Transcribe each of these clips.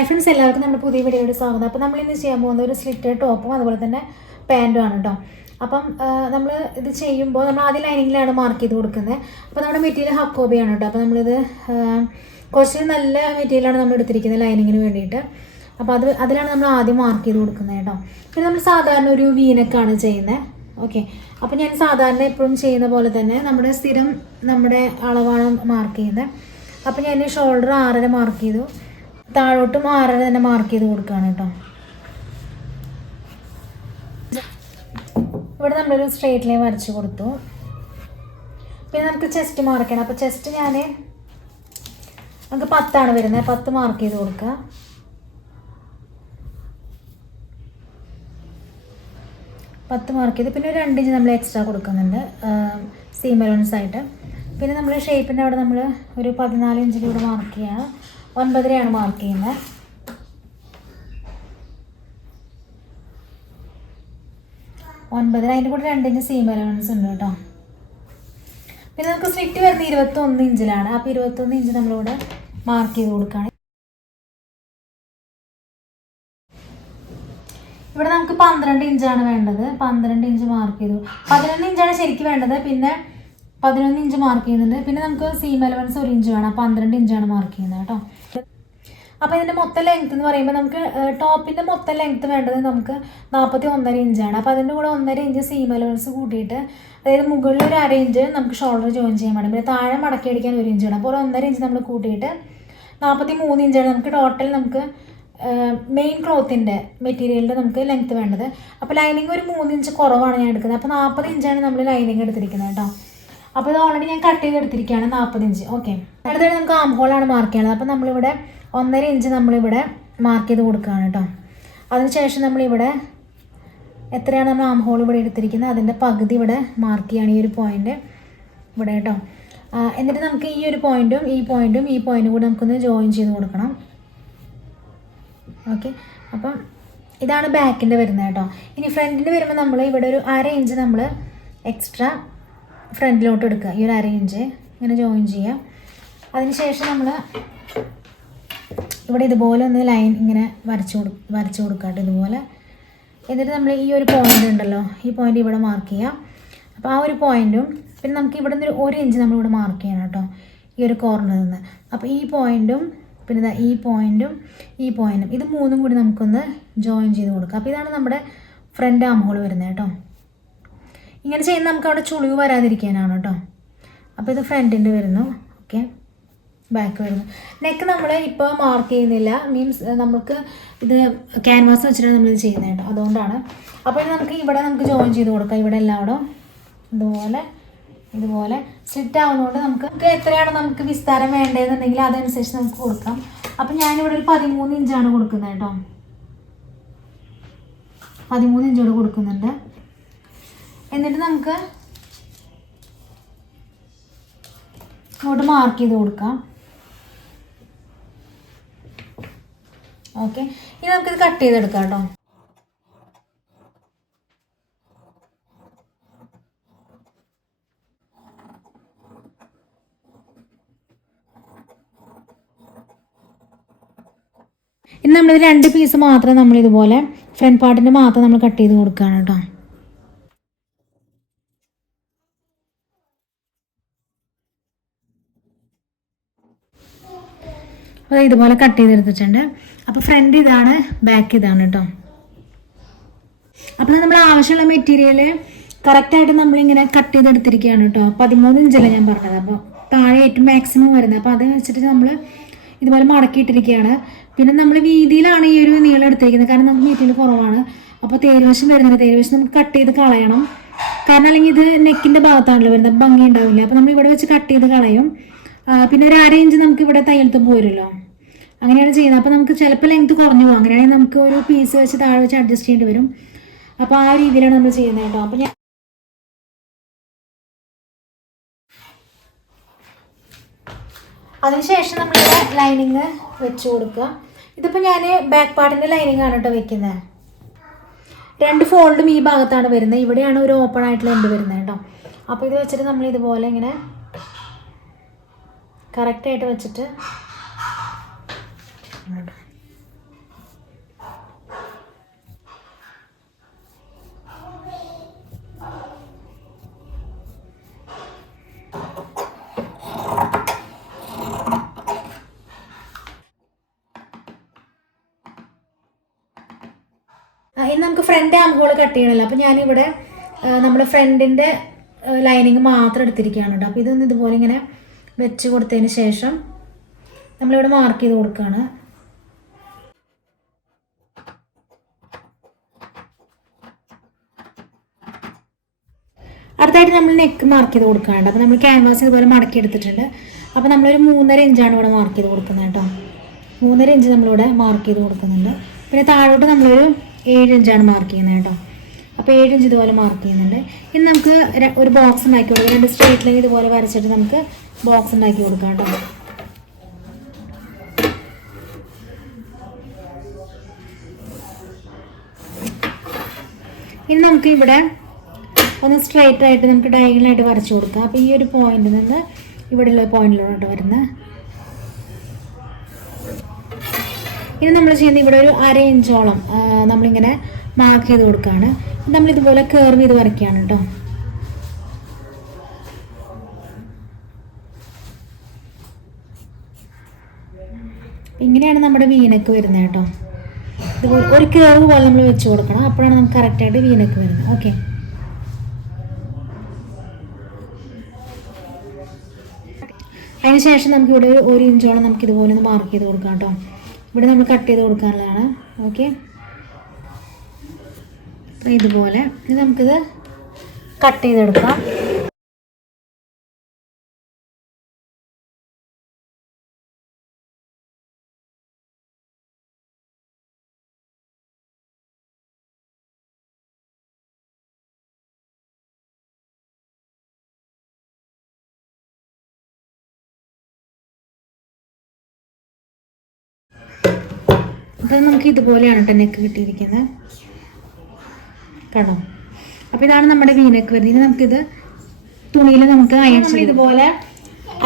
Hi friends, എല്ലാവർക്കും നമ്മുടെ പുതിയ വീഡിയോയുടെ സ്വാഗതം. അപ്പോൾ നമ്മളിന്ന് ചെയ്യാൻ പോകുന്നത് ഒരു സ്ലിറ്റഡ് ടോപ്പും അതുപോലെ തന്നെ പാൻറ്റും ആണ് കേട്ടോ. അപ്പം നമ്മൾ ഇത് ചെയ്യുമ്പോൾ നമ്മൾ ആദ്യം ലൈനിങ്ങിലാണ് മാർക്ക് ചെയ്ത് കൊടുക്കുന്നത്. അപ്പോൾ നമ്മുടെ മെറ്റീരിയൽ ഹക്കോബിയാണ് കേട്ടോ. അപ്പോൾ നമ്മളിത് കുറച്ച് നല്ല മെറ്റീരിയലാണ് നമ്മൾ എടുത്തിരിക്കുന്നത് ലൈനിങ്ങിന് വേണ്ടിയിട്ട്. അപ്പോൾ അതിലാണ് നമ്മൾ ആദ്യം മാർക്ക് ചെയ്ത് കൊടുക്കുന്നത് കേട്ടോ. പിന്നെ നമ്മൾ സാധാരണ ഒരു വീനക്കാണ് ചെയ്യുന്നത്. ഓക്കെ, അപ്പോൾ ഞാൻ സാധാരണ എപ്പോഴും ചെയ്യുന്ന പോലെ തന്നെ നമ്മുടെ അളവാണ് മാർക്ക് ചെയ്യുന്നത്. അപ്പോൾ ഞാൻ ഷോൾഡർ 6.5 മാർക്ക് ചെയ്തു, താഴോട്ടും 6.5 തന്നെ മാർക്ക് ചെയ്ത് കൊടുക്കുകയാണ് കേട്ടോ. ഇവിടെ നമ്മളൊരു സ്ട്രെയിറ്റ് ലൈൻ വരച്ച് കൊടുത്തു. പിന്നെ നമുക്ക് ചെസ്റ്റ് മാർക്ക് ചെയ്യണം. അപ്പോൾ ചെസ്റ്റ് നമുക്ക് 10 വരുന്നത്, 10 മാർക്ക് ചെയ്ത് കൊടുക്കുക. മാർക്ക് ചെയ്ത് പിന്നെ ഒരു 2 ഇഞ്ച് നമ്മൾ എക്സ്ട്രാ കൊടുക്കുന്നുണ്ട് സീം അലവൻസ് ആയിട്ട്. പിന്നെ നമ്മൾ ഷേപ്പിൻ്റെ അവിടെ നമ്മൾ ഒരു 14 ഇഞ്ചിലൂടെ മാർക്ക് ചെയ്യുക. 9.5 മാർക്ക് ചെയ്യുന്നത്. അതിൻ്റെ കൂടെ 2 ഇഞ്ച് സീം അലവൻസ് ഉണ്ട് കേട്ടോ. പിന്നെ നമുക്ക് സ്ലിറ്റ് വരുന്നത് 21 ഇഞ്ചിലാണ്. അപ്പോൾ 21 ഇഞ്ച് നമ്മളിവിടെ മാർക്ക് ചെയ്ത് കൊടുക്കുകയാണ്. ഇവിടെ നമുക്ക് 12 ഇഞ്ചാണ് വേണ്ടത്. 12 ഇഞ്ച് മാർക്ക് ചെയ്തു. 11 ഇഞ്ചാണ് ശരിക്കും വേണ്ടത്, പിന്നെ 11 ഇഞ്ച് മാർക്ക് ചെയ്യുന്നുണ്ട്. പിന്നെ നമുക്ക് സീം അലവൻസ് 1 ഇഞ്ച് വേണം. 12 ഇഞ്ചാണ് മാർക്ക് ചെയ്യുന്നത് കേട്ടോ. അപ്പോൾ ഇതിൻ്റെ മൊത്തം ലെങ്ത്ത് എന്ന് പറയുമ്പോൾ നമുക്ക് ടോപ്പിൻ്റെ മൊത്തം ലെങ്ത്ത് വേണ്ടത് നമുക്ക് 41.5 ഇഞ്ചാണ്. അപ്പോൾ അതിൻ്റെ കൂടെ 1.5 ഇഞ്ച് സീം അലവൻസ് കൂട്ടിയിട്ട്, അതായത് മുകളിൽ ഒരു 1/2 ഇഞ്ച് നമുക്ക് ഷോൾഡർ ജോയിൻ ചെയ്യാൻ വേണം. പിന്നെ താഴെ മടക്കി അടിക്കാൻ 1 ഇഞ്ച് വേണം. അപ്പോൾ 1.5 ഇഞ്ച് നമ്മൾ കൂട്ടിയിട്ട് 43 ഇഞ്ചാണ് നമുക്ക് ടോട്ടൽ നമുക്ക് മെയിൻ ക്ലോത്തിൻ്റെ മെറ്റീരിയലിൻ്റെ നമുക്ക് ലെങ്ത്ത് വേണ്ടത്. അപ്പോൾ ലൈനിങ് ഒരു 3 ഇഞ്ച് കുറവാണ് ഞാൻ എടുക്കുന്നത്. അപ്പോൾ 40 ഇഞ്ചാണ് നമ്മൾ ലൈനിങ് എടുത്തിരിക്കുന്നത് കേട്ടോ. അപ്പോൾ ഇത് ഓൾറെഡി ഞാൻ കട്ട് ചെയ്ത് എടുത്തിരിക്കുകയാണ് 40 ഇഞ്ച്. ഓക്കെ, അടുത്തത് നമുക്ക് ആം ഹോളാണ് മാർക്ക് ചെയ്യുന്നത്. അപ്പോൾ നമ്മളിവിടെ 1.5 ഇഞ്ച് നമ്മളിവിടെ മാർക്ക് ചെയ്ത് കൊടുക്കുകയാണ് കേട്ടോ. അതിനുശേഷം നമ്മളിവിടെ എത്രയാണ് നമ്മൾ ആം ഹോൾ ഇവിടെ എടുത്തിരിക്കുന്നത് അതിൻ്റെ പകുതി ഇവിടെ മാർക്ക് ചെയ്യുകയാണ്, ഈ ഒരു പോയിൻ്റ് ഇവിടെ കേട്ടോ. എന്നിട്ട് നമുക്ക് ഈ ഒരു പോയിൻറ്റും ഈ പോയിൻറ്റും കൂടെ നമുക്കൊന്ന് ജോയിൻ ചെയ്ത് കൊടുക്കണം. ഓക്കെ, അപ്പം ഇതാണ് ബാക്കിൻ്റെ വരുന്നത് കേട്ടോ. ഇനി ഫ്രണ്ടിൻ്റെ വരുമ്പോൾ നമ്മൾ ഇവിടെ ഒരു 1/2 ഇഞ്ച് നമ്മൾ എക്സ്ട്രാ ഫ്രണ്ടിലോട്ട് എടുക്കുക. ഈ ഒരു 1/2 ഇഞ്ച് ഇങ്ങനെ ജോയിൻ ചെയ്യുക. അതിനുശേഷം നമ്മൾ ഇവിടെ ഇതുപോലെ ഒന്ന് ലൈൻ ഇങ്ങനെ വരച്ച് കൊടുക്കുക കേട്ടോ, ഇതുപോലെ. എന്നിട്ട് നമ്മൾ ഈ ഒരു പോയിൻ്റ് ഉണ്ടല്ലോ, ഈ പോയിൻ്റ് ഇവിടെ മാർക്ക് ചെയ്യുക. അപ്പോൾ ആ ഒരു പോയിൻറ്റും പിന്നെ നമുക്ക് ഇവിടെ നിന്ന് 1 ഇഞ്ച് നമ്മളിവിടെ മാർക്ക് ചെയ്യണം കേട്ടോ, ഈ ഒരു കോർണറിൽ നിന്ന്. അപ്പോൾ ഈ പോയിൻറ്റും പിന്നെ ഈ പോയിൻറ്റും ഇത് 3ഉം കൂടി നമുക്കൊന്ന് ജോയിൻ ചെയ്ത് കൊടുക്കാം. അപ്പോൾ ഇതാണ് നമ്മുടെ ഫ്രണ്ട് ആം ഹോൾ വരുന്നത് കേട്ടോ. ഇങ്ങനെ ചെയ്യുന്ന നമുക്ക് അവിടെ ചുളിവ് വരാതിരിക്കാനാണ് കേട്ടോ. അപ്പോൾ ഇത് ഫ്രണ്ടിൻ്റെ വരുന്നു. ഓക്കെ, ബാക്ക് വരുന്നു. നെക്ക് നമ്മൾ ഇപ്പോൾ മാർക്ക് ചെയ്യുന്നില്ല, മീൻസ് നമുക്ക് ഇത് ക്യാൻവാസ് വെച്ചിട്ടാണ് നമ്മളിത് ചെയ്യുന്നത് കേട്ടോ, അതുകൊണ്ടാണ്. അപ്പോൾ ഇത് നമുക്ക് ജോയിൻ ചെയ്ത് കൊടുക്കാം. ഇവിടെ എല്ലായിടും ഇതുപോലെ സ്ട്രിറ്റ് ആവുന്നതുകൊണ്ട് നമുക്ക് എത്രയാണ് നമുക്ക് വിസ്താരം വേണ്ടതെന്നുണ്ടെങ്കിൽ അതനുസരിച്ച് നമുക്ക് കൊടുക്കാം. അപ്പം ഞാനിവിടെ ഒരു 13 ഇഞ്ചാണ് കൊടുക്കുന്നത് കേട്ടോ. 13 ഇഞ്ചോട് കൊടുക്കുന്നുണ്ട്. എന്നിട്ട് നമുക്ക് ഇങ്ങോട്ട് മാർക്ക് ചെയ്ത് കൊടുക്കാം. ഓക്കെ, ഇനി നമുക്കിത് കട്ട് ചെയ്തെടുക്കാം കേട്ടോ. ഇനി നമ്മളിത് 2 പീസ് മാത്രം നമ്മളിതുപോലെ ഫ്രണ്ട് പാർട്ടിൻ്റെ മാത്രം നമ്മൾ കട്ട് ചെയ്ത് കൊടുക്കുകയാണ് കേട്ടോ. അപ്പോൾ ഇതുപോലെ കട്ട് ചെയ്തെടുത്തിട്ടുണ്ട്. അപ്പോൾ ഫ്രണ്ട് ഇതാണ്, ബാക്ക് ഇതാണ് കേട്ടോ. അപ്പോൾ നമ്മൾ ആവശ്യമുള്ള മെറ്റീരിയൽ കറക്റ്റായിട്ട് നമ്മളിങ്ങനെ കട്ട് ചെയ്തെടുത്തിരിക്കുകയാണ് കേട്ടോ. 13 ഇഞ്ചല്ല ഞാൻ പറഞ്ഞത്. അപ്പോൾ താഴെ ഏറ്റവും മാക്സിമം വരുന്നത്. അപ്പോൾ അത് വെച്ചിട്ട് നമ്മൾ ഇതുപോലെ മടക്കിയിട്ടിരിക്കുകയാണ്. പിന്നെ നമ്മൾ വീതിയിലാണ് ഈ ഒരു നീളം എടുത്തിരിക്കുന്നത്, കാരണം നമുക്ക് മെറ്റീരിയൽ കുറവാണ്. അപ്പോൾ തേരുവശം വരുന്നുണ്ട്, തേരുവശം നമുക്ക് കട്ട് ചെയ്ത് കളയണം, കാരണം അല്ലെങ്കിൽ ഇത് നെക്കിൻ്റെ ഭാഗത്താണല്ലോ വരുന്നത്, ഭംഗി ഉണ്ടാവില്ല. അപ്പോൾ നമ്മൾ ഇവിടെ വെച്ച് കട്ട് ചെയ്ത് കളയും. പിന്നെ ഒരു 1/2 ഇഞ്ച് നമുക്ക് ഇവിടെ തയ്യൽത്ത് പോരുമല്ലോ, അങ്ങനെയാണ് ചെയ്യുന്നത്. അപ്പോൾ നമുക്ക് ചിലപ്പോൾ ലെങ്ത്ത് കുറഞ്ഞു പോകും. അങ്ങനെയാണെങ്കിൽ നമുക്ക് ഒരു പീസ് വെച്ച് താഴെ വെച്ച് അഡ്ജസ്റ്റ് ചെയ്യേണ്ടി വരും. അപ്പോൾ ആ രീതിയിലാണ് നമ്മൾ ചെയ്യുന്നത് കേട്ടോ. അപ്പോൾ അതിനുശേഷം നമ്മളിവിടെ ലൈനിങ് വെച്ച് കൊടുക്കുക. ഇതിപ്പോൾ ഞാൻ ബാക്ക് പാർട്ടിൻ്റെ ലൈനിങ് ആണ് കേട്ടോ വെക്കുന്നത്. 2 ഫോൾഡും ഈ ഭാഗത്താണ് വരുന്നത്, ഇവിടെയാണ് ഒരു ഓപ്പൺ ആയിട്ടുള്ള എൻഡ് വരുന്നത് കേട്ടോ. അപ്പോൾ ഇത് വെച്ചിട്ട് നമ്മൾ ഇതുപോലെ ഇങ്ങനെ കറക്റ്റായിട്ട് വെച്ചിട്ട് ഇനി നമുക്ക് ഫ്രണ്ട് ആം ഹോൾ കട്ട് ചെയ്യണമല്ലോ. അപ്പോൾ ഞാനിവിടെ നമ്മുടെ ഫ്രണ്ടിൻ്റെ ലൈനിങ് മാത്രം എടുത്തിരിക്കുകയാണ് കേട്ടോ. അപ്പോൾ ഇതൊന്ന് ഇതുപോലെ ഇങ്ങനെ വെച്ച് കൊടുത്തതിന് ശേഷം നമ്മളിവിടെ മാർക്ക് ചെയ്ത് കൊടുക്കുകയാണ്. അടുത്തായിട്ട് നമ്മൾ നെക്ക് മാർക്ക് ചെയ്ത് കൊടുക്കാറുണ്ട്. അപ്പോൾ നമ്മൾ ക്യാൻവാസ് ഇതുപോലെ മടക്കി എടുത്തിട്ടുണ്ട്. അപ്പോൾ നമ്മളൊരു 3.5 ഇഞ്ചാണ് ഇവിടെ മാർക്ക് ചെയ്ത് കൊടുക്കുന്നത് കേട്ടോ. 3.5 ഇഞ്ച് നമ്മളിവിടെ മാർക്ക് ചെയ്ത് കൊടുക്കുന്നുണ്ട്. പിന്നെ താഴോട്ട് നമ്മളൊരു 7 ഇഞ്ചാണ് മാർക്ക് ചെയ്യുന്നത് കേട്ടോ. അപ്പോൾ 7 ഇഞ്ച് ഇതുപോലെ മാർക്ക് ചെയ്യുന്നുണ്ട്. ഇനി നമുക്ക് ഒരു ബോക്സ് ഉണ്ടാക്കി കൊടുക്കാം. 2 സ്ട്രേറ്റ് ലൈൻ ഇതുപോലെ വരച്ചിട്ട് നമുക്ക് ബോക്സ് ഉണ്ടാക്കി കൊടുക്കാം കേട്ടോ. ഇനി നമുക്ക് ഇവിടെ ഒന്ന് സ്ട്രൈറ്റ് ആയിട്ട് നമുക്ക് ഡയഗണലായിട്ട് വരച്ചു കൊടുക്കാം. അപ്പോൾ ഈ ഒരു പോയിന്റിൽ നിന്ന് ഇവിടെയുള്ള പോയിന്റിലോട്ട് വരുന്നത്. ഇനി നമ്മൾ ചെയ്യുന്നത് ഇവിടെ ഒരു 1/2 ഇഞ്ചോളം നമ്മളിങ്ങനെ മാർക്ക് ചെയ്ത് കൊടുക്കുകയാണ്. നമ്മളിതുപോലെ കർവ് ചെയ്ത് വരയ്ക്കുകയാണ് കേട്ടോ. ഇങ്ങനെയാണ് നമ്മുടെ വീനക്ക് വരുന്നത് കേട്ടോ. ഇതുപോലെ ഒരു കർവ് പോലെ നമ്മൾ വെച്ച് കൊടുക്കണം. അപ്പോഴാണ് നമുക്ക് കറക്റ്റായിട്ട് വീനക്ക് വരുന്നത്. ഓക്കെ, അതിനുശേഷം നമുക്കിവിടെ 1 ഇഞ്ചോളം നമുക്ക് ഇതുപോലെ ഒന്ന് മാർക്ക് ചെയ്ത് കൊടുക്കാം കേട്ടോ. ഇവിടെ നമ്മൾ കട്ട് ചെയ്ത് കൊടുക്കാനുള്ളതാണ്. ഓക്കെ, ഇതുപോലെ ഇത് നമുക്കിത് കട്ട് ചെയ്തെടുക്കാം. അപ്പോൾ നമുക്ക് ഇതുപോലെയാണ് കേട്ടോ നെക്ക് കിട്ടിയിരിക്കുന്നത്. കണ്ടോ? അപ്പോൾ ഇതാണ് നമ്മുടെ വീനക്ക് വരുന്നത്. ഇനി നമുക്കിത് തുണിയിൽ നമുക്ക് അയൺ ചെയ്ത് ഇതുപോലെ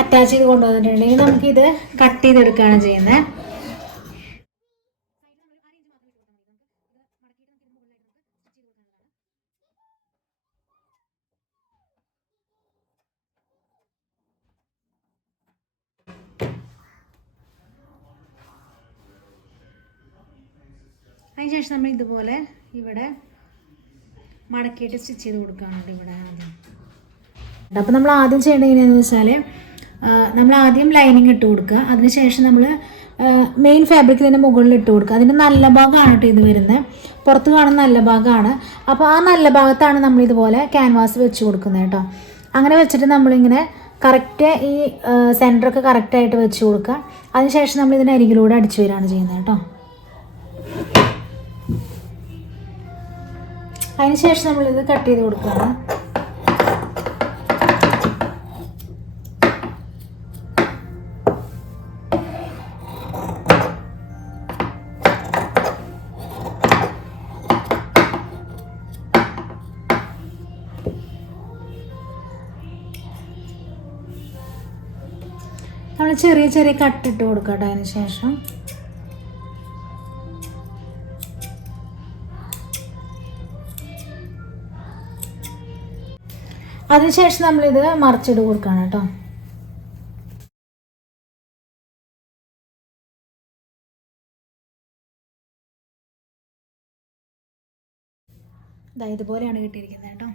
അറ്റാച്ച് ചെയ്ത് കൊണ്ടുവന്നിട്ടുണ്ടെങ്കിൽ നമുക്കിത് കട്ട് ചെയ്തെടുക്കുകയാണ് ചെയ്യുന്നത്. അതിനുശേഷം നമ്മൾ ഇതുപോലെ ഇവിടെ മടക്കിയിട്ട് സ്റ്റിച്ച് ചെയ്ത് കൊടുക്കുകയാണ് ഇവിടെ ആദ്യം. അപ്പോൾ നമ്മൾ ആദ്യം ചെയ്യേണ്ടത് എങ്ങനെയാണെന്ന് വെച്ചാൽ നമ്മൾ ആദ്യം ലൈനിങ് ഇട്ട് കൊടുക്കുക. അതിനുശേഷം നമ്മൾ മെയിൻ ഫാബ്രിക് ഇതിൻ്റെ മുകളിൽ ഇട്ട് കൊടുക്കുക. അതിൻ്റെ നല്ല ഭാഗമാണ് കേട്ടോ ഇത് വരുന്നത്. പുറത്ത് കാണുന്ന നല്ല ഭാഗമാണ്. അപ്പോൾ ആ നല്ല ഭാഗത്താണ് നമ്മളിതുപോലെ ക്യാൻവാസ് വെച്ച് കൊടുക്കുന്നത് കേട്ടോ. അങ്ങനെ വെച്ചിട്ട് നമ്മളിങ്ങനെ കറക്റ്റ് ഈ സെൻറ്ററൊക്കെ കറക്റ്റായിട്ട് വെച്ച് കൊടുക്കുക. അതിനുശേഷം നമ്മൾ ഇതിൻ്റെ അരികിലൂടെ അടിച്ചു വരികയാണ് ചെയ്യുന്നത് കേട്ടോ. അതിനുശേഷം നമ്മളിത് കട്ട് ചെയ്ത് കൊടുക്കുകയാണ്. നമ്മൾ ചെറിയ ചെറിയ കട്ടിട്ട് കൊടുക്കട്ടെ. അതിന് ശേഷം അതിനുശേഷം നമ്മളിത് മറിച്ചിട്ട് കൊടുക്കുകയാണ് കേട്ടോ. ഇതുപോലെയാണ് കിട്ടിയിരിക്കുന്നത് കേട്ടോ.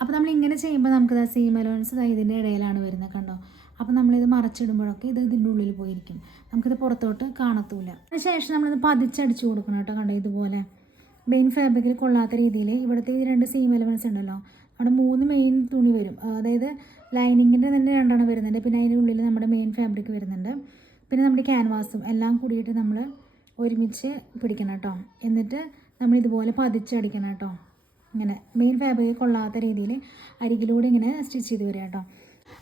അപ്പോൾ നമ്മൾ ഇങ്ങനെ ചെയ്യുമ്പോൾ നമുക്കിത് സീം അലവൻസ് ഇതിൻ്റെ ഇടയിലാണ് വരുന്നത് കണ്ടോ. അപ്പോൾ നമ്മളിത് മറിച്ചിടുമ്പോഴൊക്കെ ഇത് ഇതിൻ്റെ ഉള്ളിൽ പോയിരിക്കും. നമുക്കിത് പുറത്തോട്ട് കാണത്തൂല. അതിനുശേഷം നമ്മളിത് പതിച്ചടിച്ച് കൊടുക്കണം കേട്ടോ. കണ്ടോ, ഇതുപോലെ മെയിൻ ഫാബ്രിക്കിൽ കൊള്ളാത്ത രീതിയിൽ ഇവിടുത്തെ ഈ 2 സീം എലമെൻറ്റ്സ് ഉണ്ടല്ലോ, അവിടെ 3 മെയിൻ തുണി വരും. അതായത് ലൈനിങ്ങിൻ്റെ തന്നെ 2 വരുന്നുണ്ട്. പിന്നെ അതിൻ്റെ ഉള്ളിൽ നമ്മുടെ മെയിൻ ഫാബ്രിക് വരുന്നുണ്ട്. പിന്നെ നമ്മുടെ ക്യാൻവാസും എല്ലാം കൂടിയിട്ട് നമ്മൾ ഒരുമിച്ച് പിടിക്കണം കേട്ടോ. എന്നിട്ട് നമ്മൾ ഇതുപോലെ പതിച്ചടിക്കണം കേട്ടോ. ഇങ്ങനെ മെയിൻ ഫാബ്രിക് കൊള്ളാത്ത രീതിയിൽ അരികിലൂടെ ഇങ്ങനെ സ്റ്റിച്ച് ചെയ്ത് വരിക കേട്ടോ.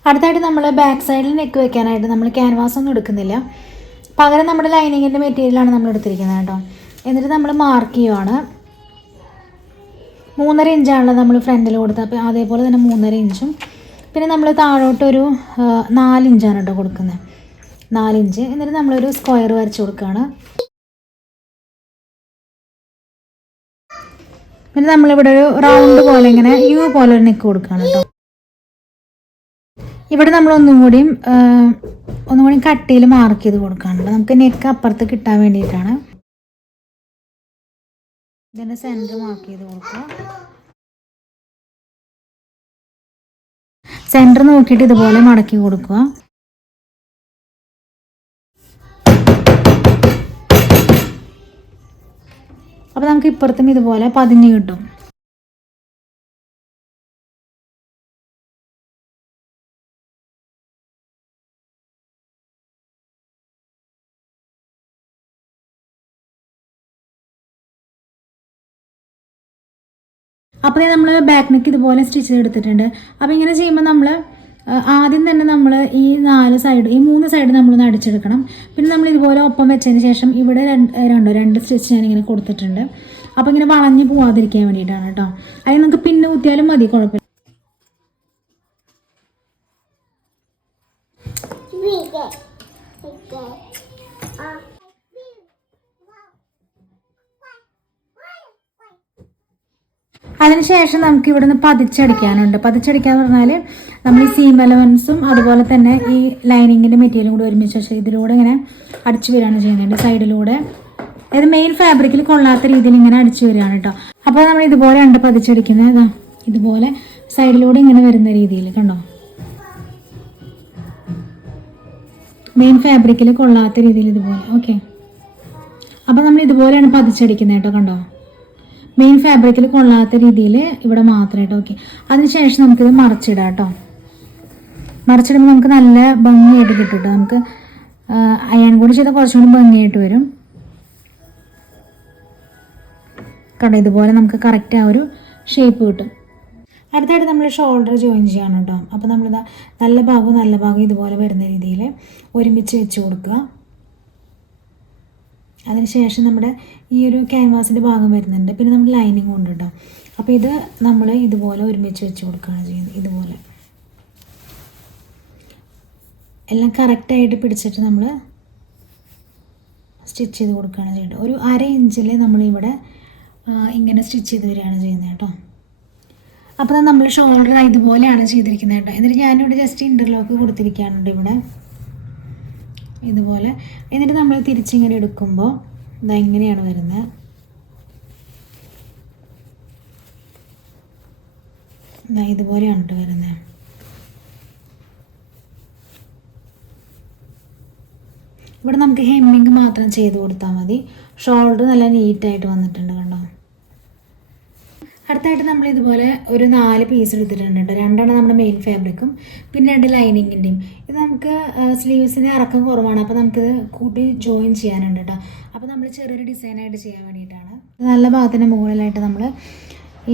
അടുത്തായിട്ട് നമ്മൾ ബാക്ക് സൈഡിൽ നെക്ക് വെക്കാനായിട്ട് നമ്മൾ ക്യാൻവാസ് ഒന്നും എടുക്കുന്നില്ല. പകരം നമ്മുടെ ലൈനിങ്ങിൻ്റെ മെറ്റീരിയലാണ് നമ്മൾ എടുത്തിരിക്കുന്നത് കേട്ടോ. എന്നിട്ട് നമ്മൾ മാർക്ക് ചെയ്യുവാണ്. 3.5 ഇഞ്ചാണല്ലോ നമ്മൾ ഫ്രണ്ടിൽ കൊടുത്തത്. അപ്പോൾ അതേപോലെ തന്നെ 3.5 ഇഞ്ചും പിന്നെ നമ്മൾ താഴോട്ടൊരു 4 ഇഞ്ചാണ് കേട്ടോ കൊടുക്കുന്നത്. 4 ഇഞ്ച്. എന്നിട്ട് നമ്മളൊരു സ്ക്വയർ വരച്ച് കൊടുക്കുകയാണ്. പിന്നെ നമ്മളിവിടെ ഒരു റൗണ്ട് പോലെ ഇങ്ങനെ യു പോലെ ഒരു നെക്ക് കൊടുക്കുകയാണ് കേട്ടോ. ഇവിടെ നമ്മൾ ഒന്നും കൂടി കട്ടിയിൽ മാർക്ക് ചെയ്ത് കൊടുക്കാനുണ്ട്. നമുക്ക് നെക്ക് അപ്പുറത്ത് കിട്ടാൻ വേണ്ടിയിട്ടാണ്. ഇതിൻ്റെ സെൻറ്റർ മാർക്ക് ചെയ്ത് കൊടുക്കുക. സെൻറ്റർ നോക്കിയിട്ട് ഇതുപോലെ മടക്കി കൊടുക്കുക. അപ്പോൾ നമുക്ക് ഇപ്പുറത്തും ഇതുപോലെ പതിഞ്ഞ് കിട്ടും. അപ്പോൾ നമ്മൾ ബാക്ക് നെക്ക് ഇതുപോലെ സ്റ്റിച്ച് ചെയ്തെടുത്തിട്ടുണ്ട്. അപ്പോൾ ഇങ്ങനെ ചെയ്യുമ്പോൾ നമ്മൾ ആദ്യം തന്നെ നമ്മൾ ഈ 3 സൈഡ് നമ്മളൊന്ന് അടിച്ചെടുക്കണം. പിന്നെ നമ്മൾ ഇതുപോലെ ഒപ്പം വെച്ചതിന് ശേഷം ഇവിടെ രണ്ട് സ്റ്റിച്ച് ഞാനിങ്ങനെ കൊടുത്തിട്ടുണ്ട്. അപ്പോൾ ഇങ്ങനെ വളഞ്ഞ് പോവാതിരിക്കാൻ വേണ്ടിയിട്ടാണ് കേട്ടോ. അതിന് നമുക്ക് പിന്നെ കുത്തിയാലും മതി, കുഴപ്പമില്ല. അതിനുശേഷം നമുക്ക് ഇവിടെ നിന്ന് പതിച്ചടിക്കാനുണ്ട്. പതിച്ചടിക്കാന്ന് പറഞ്ഞാൽ നമ്മൾ ഈ സീം എലവൻസും അതുപോലെ തന്നെ ഈ ലൈനിങ്ങിൻ്റെ മെറ്റീരിയലും കൂടി ഒരുമിച്ച് വെച്ച് ഇതിലൂടെ ഇങ്ങനെ അടിച്ചു വരികയാണ് ചെയ്യുന്നുണ്ട്. സൈഡിലൂടെ അതായത് മെയിൻ ഫാബ്രിക്കിൽ കൊള്ളാത്ത രീതിയിൽ ഇങ്ങനെ അടിച്ചു വരികയാണ് കേട്ടോ. അപ്പോൾ നമ്മൾ ഇതുപോലെയാണ് പതിച്ചടിക്കുന്നത്. ഇതുപോലെ സൈഡിലൂടെ ഇങ്ങനെ വരുന്ന രീതിയിൽ കണ്ടോ, മെയിൻ ഫാബ്രിക്കിൽ കൊള്ളാത്ത രീതിയിൽ ഇതുപോലെ. ഓക്കെ, അപ്പോൾ നമ്മൾ ഇതുപോലെയാണ് പതിച്ചടിക്കുന്നത് കേട്ടോ. കണ്ടോ, മെയിൻ ഫാബ്രിക്കിൽ കൊള്ളാത്ത രീതിയിൽ ഇവിടെ മാത്രമായിട്ട്. ഓക്കെ, അതിനുശേഷം നമുക്കിത് മറച്ചിടാം കേട്ടോ. മറച്ചിടുമ്പോൾ നമുക്ക് നല്ല ഭംഗിയായിട്ട് കിട്ടും കേട്ടോ. നമുക്ക് അയൺ കൂടി ചെയ്താൽ കുറച്ചും കൂടി ഭംഗിയായിട്ട് വരും. കണ്ടോ, ഇതുപോലെ നമുക്ക് കറക്റ്റ് ആ ഒരു ഷേപ്പ് കിട്ടും. അടുത്തായിട്ട് നമ്മൾ ഷോൾഡർ ജോയിൻ ചെയ്യണം കേട്ടോ. അപ്പോൾ നമ്മളിതാ നല്ല ഭാഗം ഇതുപോലെ വരുന്ന രീതിയിൽ ഒരുമിച്ച് വെച്ച് കൊടുക്കുക. അതിനുശേഷം നമ്മുടെ ഈ ഒരു ക്യാൻവാസിൻ്റെ ഭാഗം വരുന്നുണ്ട്, പിന്നെ നമ്മൾ ലൈനിങ് ഉണ്ട് കേട്ടോ. അപ്പോൾ ഇത് നമ്മൾ ഇതുപോലെ ഒരുമിച്ച് വെച്ച് കൊടുക്കുകയാണ് ചെയ്യുന്നത്. ഇതുപോലെ എല്ലാം കറക്റ്റായിട്ട് പിടിച്ചിട്ട് നമ്മൾ സ്റ്റിച്ച് ചെയ്ത് കൊടുക്കുകയാണ് ചെയ്യുന്നത്. ഒരു 1/2 ഇഞ്ചിൽ നമ്മളിവിടെ ഇങ്ങനെ സ്റ്റിച്ച് ചെയ്ത് വരികയാണ് ചെയ്യുന്നത് കേട്ടോ. അപ്പോൾ നമ്മൾ ഷോൾഡർ ഇതുപോലെയാണ് ചെയ്തിരിക്കുന്നത് കേട്ടോ. എന്നിട്ട് ഞാനിവിടെ ജസ്റ്റ് ഇൻ്റർലോക്ക് കൊടുത്തിരിക്കുകയാണ് ഇവിടെ ഇതുപോലെ. എന്നിട്ട് നമ്മൾ തിരിച്ചിങ്ങനെ എടുക്കുമ്പോൾ ഇതാ ഇങ്ങനെയാണ് വരുന്നത്. ഇതാ ഇതുപോലെയാണ് കേട്ടോ വരുന്നത്. ഇവിടെ നമുക്ക് ഹെമ്മിങ് മാത്രം ചെയ്ത് കൊടുത്താൽ മതി. ഷോൾഡർ നല്ല നീറ്റായിട്ട് വന്നിട്ടുണ്ട് കണ്ടോ. അടുത്തായിട്ട് നമ്മൾ ഇതുപോലെ ഒരു 4 പീസ് എടുത്തിട്ടുണ്ട് കേട്ടോ. 2 നമ്മുടെ മെയിൻ ഫാബ്രിക്കും പിന്നെ 2 ലൈനിങ്ങിൻ്റെയും. ഇത് നമുക്ക് സ്ലീവ്സിന് ഇറക്കം കുറവാണ്, അപ്പോൾ നമുക്കിത് കൂട്ടി ജോയിൻ ചെയ്യാനുണ്ട് കേട്ടോ. അപ്പോൾ നമ്മൾ ചെറിയൊരു ഡിസൈനായിട്ട് ചെയ്യാൻ വേണ്ടിയിട്ടാണ്. നല്ല ഭാഗത്തിൻ്റെ മുകളിലായിട്ട് നമ്മൾ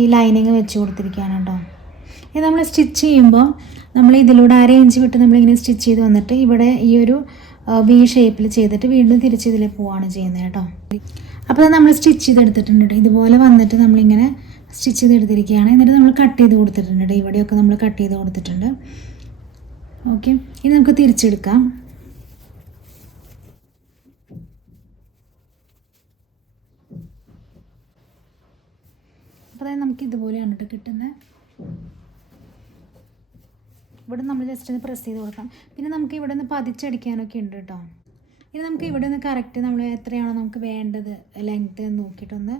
ഈ ലൈനിങ് വെച്ച് കൊടുത്തിരിക്കുകയാണ് കേട്ടോ. ഇത് നമ്മൾ സ്റ്റിച്ച് ചെയ്യുമ്പോൾ നമ്മൾ ഇതിലൂടെ 1/2 ഇഞ്ച് വിട്ട് നമ്മളിങ്ങനെ സ്റ്റിച്ച് ചെയ്ത് വന്നിട്ട് ഇവിടെ ഈ ഒരു വി ഷേപ്പിൽ ചെയ്തിട്ട് വീണ്ടും തിരിച്ച് ഇതിൽ പോവാണ് ചെയ്യുന്നത് കേട്ടോ. അപ്പോൾ നമ്മൾ സ്റ്റിച്ച് ചെയ്തെടുത്തിട്ടുണ്ട് കേട്ടോ. ഇതുപോലെ വന്നിട്ട് നമ്മളിങ്ങനെ സ്റ്റിച്ച് ചെയ്തെടുത്തിരിക്കുകയാണ്. എന്നിട്ട് നമ്മൾ കട്ട് ചെയ്ത് കൊടുത്തിട്ടുണ്ട് കേട്ടോ. ഇവിടെയൊക്കെ നമ്മൾ കട്ട് ചെയ്ത് കൊടുത്തിട്ടുണ്ട്. ഓക്കെ, ഇനി നമുക്ക് തിരിച്ചെടുക്കാം. അപ്പോൾ അതായത് നമുക്ക് ഇതുപോലെയാണ് കേട്ടോ കിട്ടുന്നത്. ഇവിടെ നമ്മൾ ജസ്റ്റ് ഒന്ന് പ്രസ് ചെയ്ത് കൊടുക്കാം. പിന്നെ നമുക്ക് ഇവിടെ നിന്ന് പതിച്ചടിക്കാനൊക്കെ ഉണ്ട് കേട്ടോ. ഇനി നമുക്ക് ഇവിടെ നിന്ന് കറക്റ്റ് നമ്മൾ എത്രയാണോ നമുക്ക് വേണ്ടത് ലെങ്ത്ത് നോക്കിയിട്ടൊന്ന്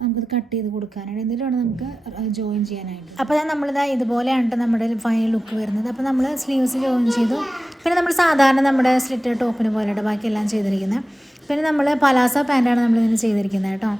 നമുക്കിത് കട്ട് ചെയ്ത് കൊടുക്കാനായിട്ട്, എന്നിട്ട് വേണം നമുക്ക് ജോയിൻ ചെയ്യാനായിട്ട്. അപ്പോൾ നമ്മളിതാ ഇതുപോലെയാണ് നമ്മുടെ ഫൈനൽ ലുക്ക് വരുന്നത്. അപ്പോൾ നമ്മൾ സ്ലീവ്സ് ജോയിൻ ചെയ്തു. പിന്നെ നമ്മൾ സാധാരണ നമ്മുടെ സ്ലിറ്റ് ടോപ്പിന് പോലെയാണ് ബാക്കിയെല്ലാം ചെയ്തിരിക്കുന്നത്. പിന്നെ നമ്മൾ പലാസോ പാൻറ്റാണ് നമ്മളിതിന് ചെയ്തിരിക്കുന്നത് കേട്ടോ.